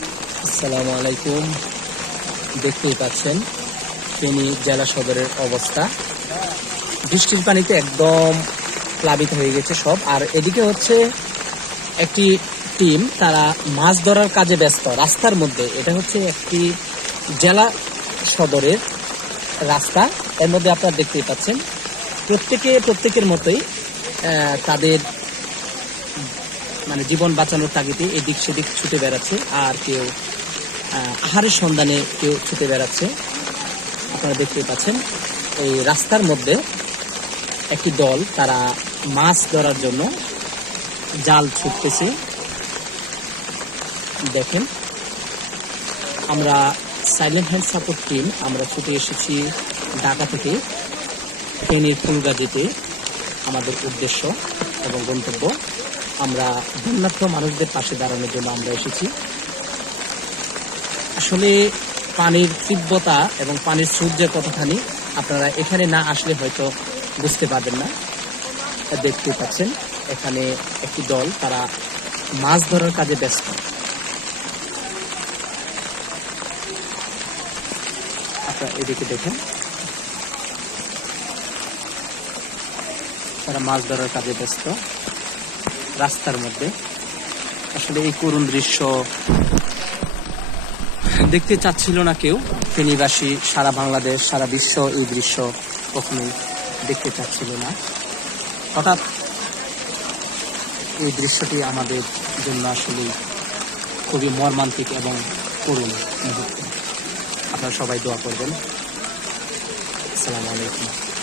আসসালামু আলাইকুম দেখতেই পাচ্ছেন ফেনী জেলা সদরের অবস্থা। বৃষ্টির পানিতে একদম প্লাবিত হয়ে গেছে সব। আর এদিকে হচ্ছে একটি টিম, তারা মাছ ধরার কাজে ব্যস্ত, রাস্তার মধ্যে। এটা হচ্ছে একটি জেলা সদরের রাস্তা। এর মধ্যে আপনারা দেখতেই পাচ্ছেন, প্রত্যেকে প্রত্যেকের মতোই তাদের মানে জীবন বাঁচানোর তাগিদে এদিক সেদিক ছুটে বেড়াচ্ছে, আর কেউ আহারের সন্ধানে কেউ ছুটে বেড়াচ্ছে। আপনারা দেখতে পাচ্ছেন, এই রাস্তার মধ্যে একটি দল, তারা মাছ ধরার জন্য জাল ছুটতেছে। দেখেন, আমরা সাইলেন্ট হ্যান্ড সাপোর্ট টিম আমরা ছুটে এসেছি ঢাকা থেকে ফেনীর ফুলগাজিতে। আমাদের উদ্দেশ্য এবং গন্তব্য আমরা বন্যার্থ মানুষদের পাশে দাঁড়ানোর জন্য আমরা এসেছি। আসলে পানির তীব্রতা এবং পানির সূর্যের কতখানি আপনারা এখানে না আসলে হয়তো বুঝতে পারবেন না। দেখতে পাচ্ছেন, এখানে একটি দল, তারা মাছ ধরার কাজে ব্যস্ত। আপনারা এদিকে দেখেন। তারা মাছ ধরার কাজে ব্যস্ত। রাস্তার মধ্যে। আসলে এই করুণ দৃশ্য দেখতে চাচ্ছিল না কেউ। ফেনীবাসী, সারা বাংলাদেশ, সারা বিশ্ব এই দৃশ্য কখনোই দেখতে চাচ্ছিল না। হঠাৎ এই দৃশ্যটি আমাদের জন্য আসলে খুবই মর্মান্তিক এবং করুণ মুহূর্ত। আপনারা সবাই দোয়া করবেন। আসসালামু আলাইকুম।